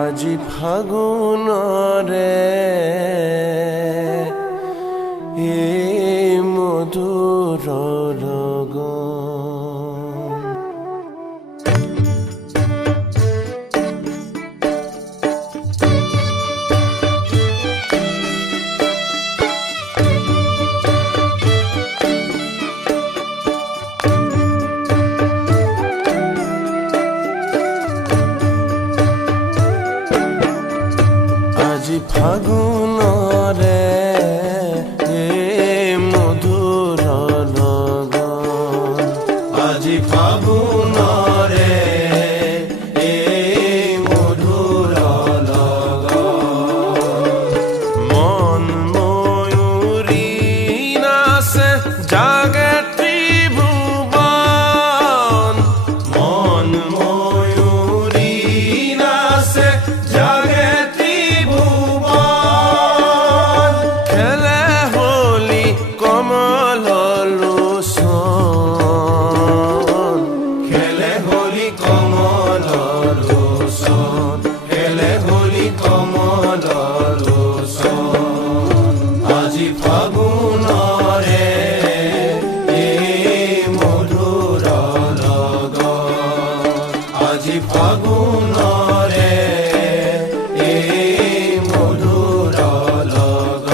আজি ফাগুনরে এই মধুর লগন। আজি ফাগুনরে এই মধুর লগন। আজি ফাগুনরে এই মধুর লগন। মন ময়ূরী নাচে জাগে ত্রিভুবন। মন ময়ূরী নাচে জাগে আজি ফাগুনরে এই মধুর লগন। আজি ফাগুনরে এই মধুর লগন।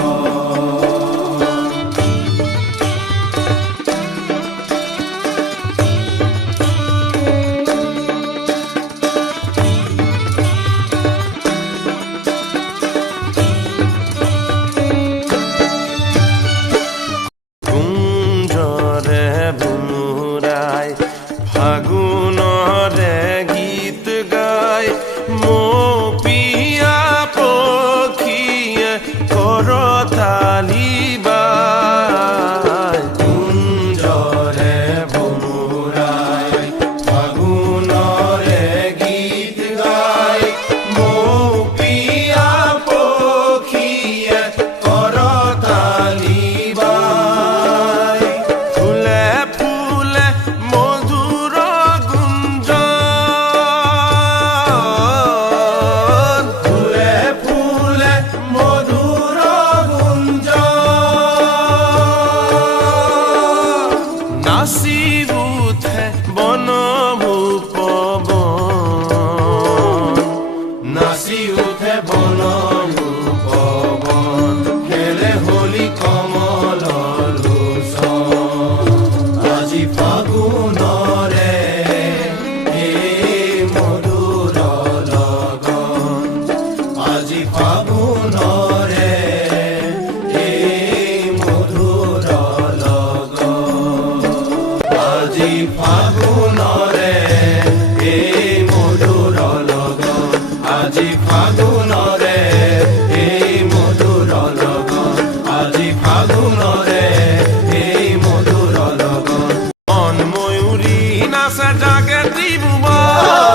ফাগুনরে গীত গায় মো পিয়া পখিয়ে করতালি বায়। কুঞ্জরে ভুমুরায় ফাগুনরে গীত গায় মো পিয়া পখিয়ে করতালি বায়। ফুলে ফুলে মধুর গুঞ্জন। ফুলে ফুলে মধুর গুঞ্জন। নাচি উঠে বনভূপবন। নাচি উঠে বনভূপবন। খেলে হোলি কমল লোচন। আজি ফাগুনরে এই মধুর লগন। আজি ফাগুনরে এই মধুর লগন। আজি ফাগুনরে এই মধুর লগন। আজি ফাগুনরে এই মধুর লগন। আজি ফাগুনরে এই মধুর লগন। মন ময়ূরী নাচে জাগে ত্রিভুবন।